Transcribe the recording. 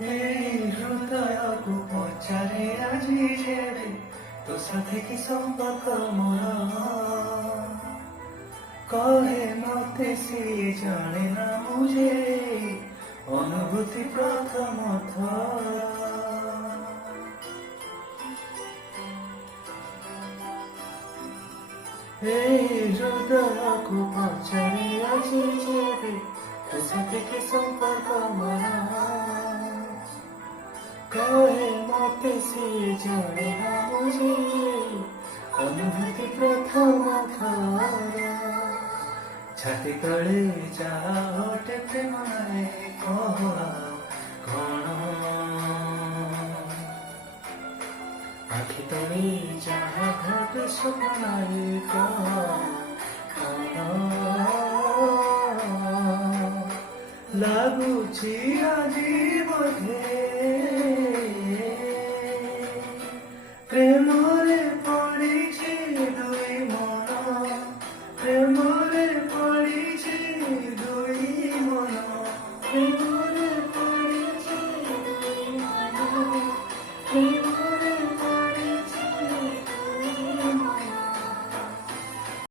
এই ହୃଦୟକୁ ପଚାରେ ଆଜି ଯେବେ ତୋ ସାଥେ କି ସମ୍ପର୍କ ମୋର କହେ ମତେ ସିଏ ଜାଣେ ନା ମୁझे ଅନୁଭୂତି ପ୍ରଥମ ଥର এই হৃদয়କୁ ପଚାରେ ଆଜି ଯେବେ ତୋ ସାଥେ କି ସମ୍ପର୍କ ମୋର कहे मते सिए जाने ना मुझे अनुभूति प्रथम थर छाती तले जहा हटे प्रेम नाए कह कौन आखि तले जहा घटे स्वप्न नाए कह लाଗୁଛି ଆଜି ବୋଧେ ପ୍ରେମରେ ପଡ଼ିଛି ଦୁଇ ମନ ପ୍ରେମରେ ପଡ଼ିଛି ଦୁଇ ମନ